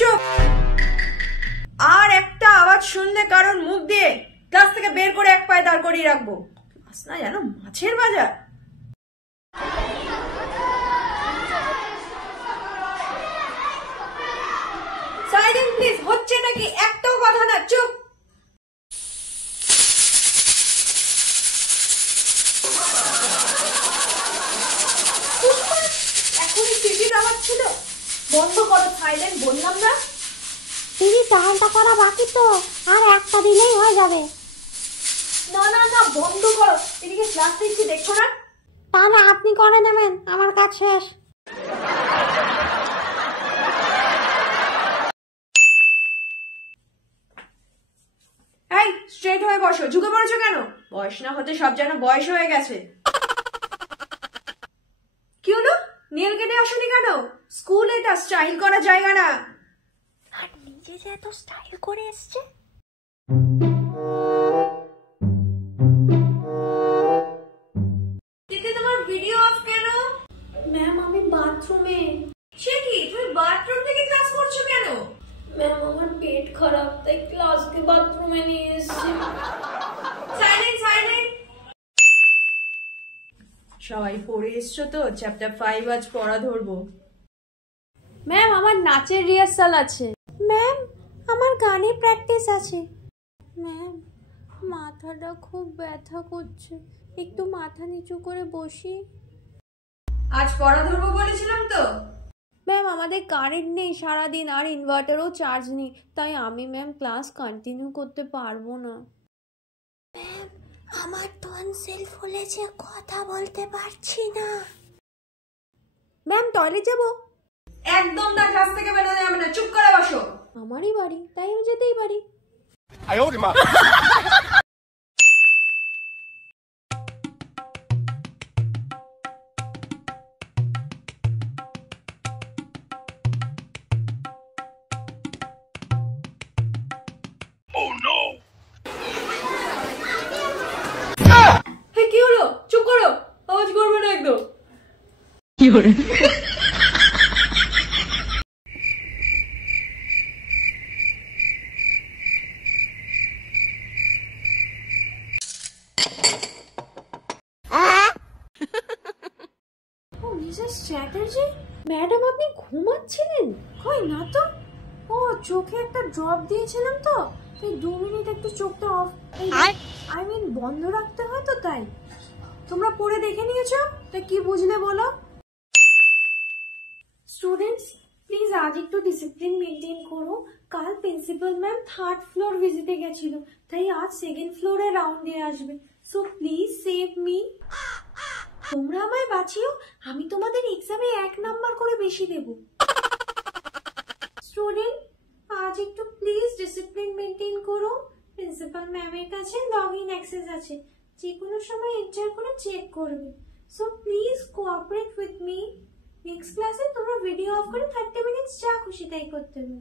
চুপ। আর একটা আওয়াজ শুনলে কারণ মুখ দিয়ে ক্লাস থেকে বের করে এক পায়ে দাঁড় করিয়ে রাখবো। ক্লাস না জানো মাছের বাজার। Silent please. হচ্ছে নাকি একটাও কথা না, চুপ। এখনই সিটির আওয়াজ ছিল। বন্ধ করো সাইলেন্ট বললাম না। দিদি টানটা করা বাকি তো, আর একটা দিলেই হয়ে যাবে। না না না বন্ধ করো, এদিকে ক্লাস দিচ্ছি দেখো না। তাহলে আপনি করে নেবেন, আমার কাজ শেষ। এই স্ট্রেট হয়ে বসো, ঝুঁকে পড়েছো কেন? বয়স না হতে সব যেন বয়স হয়ে গেছে। কি হলো, নেল কেটে আসনি কেন? স্কুল এটা স্টাইল করা জায়গা না। আর নিজে যে এত স্টাইল করে এসছে। কিন্তু তোমার ভিডিও অফ কেন? ম্যাম আমি বাথরুমে। সে কি, তুমি বাথরুম থেকে ক্লাস করছো কেন? ম্যাম আমার পেট খারাপ, তাই ক্লাসকে বাথরুমে নিয়ে এসেছি। Silent silent. সবাই পড়ে এসছো তো, চ্যাপ্টার 5 আজ পড়া ধরবো। ম্যাম আমার নাচের রিহার্সাল আছে। ম্যাম আমার গানের প্র্যাকটিস আছে। ম্যাম মাথাটা খুব ব্যথা করছে, একটু মাথা নিচু করে বসি। আজ পড়া ধরবো বলেছিলাম তো। ম্যাম আমাদের কারেন্ট নেই সারাদিন, আর ইনভার্টারও চার্জ নেই, তাই আমি ম্যাম ক্লাস কন্টিনিউ করতে পারবো না। ম্যাম আমার টনসিল ফুলেছে, কথা বলতে পারছি না। ম্যাম টয়লেট যাবো। একদম না, ক্লাস থেকে বেরোতে যাবে না, চুপ করে বসো। আমারই বাড়ি, তাই আমি যেতেই পারি। কি হলো, চুপ করো, আওয়াজ করবে না একদম। কি হলো? মিসেস চ্যাটার্জি, ম্যাডাম আপনি ঘুমাচ্ছিলেন? কই না তো। ও চোখে একটা ড্রপ দিয়েছিলাম তো, তাই 2 মিনিট একটু চোখটা অফ, আই মিন বন্ধ রাখতে হয় তো, তাই। তোমরা পড়ে দেখে নিয়েছো, তা কি বুঝলে বলো? স্টুডেন্টস প্লিজ আজ একটু ডিসিপ্লিন মেনটেন করো। কাল প্রিন্সিপাল ম্যাম 3rd ফ্লোর ভিজিটে গেছিল, তাই আজ 2nd ফ্লোরে রাউন্ড দিয়ে আসবে। So please save me. তোমরা আমায় বাঁচিও, আমি তোমাদের এক্সামে 1 নাম্বার করে বেশি দেব। স্টুডেন্ট আজ একটু প্লিজ ডিসিপ্লিন মেনটেন করো। প্রিন্সিপাল ম্যামের কাছে লগইন অ্যাক্সেস আছে, যে কোনো সময় এন্টার করে চেক করবে। So please cooperate with me. Next ক্লাসে তোমরা ভিডিও অফ করে 30 মিনিটস যা খুশি তাই করতে হবে।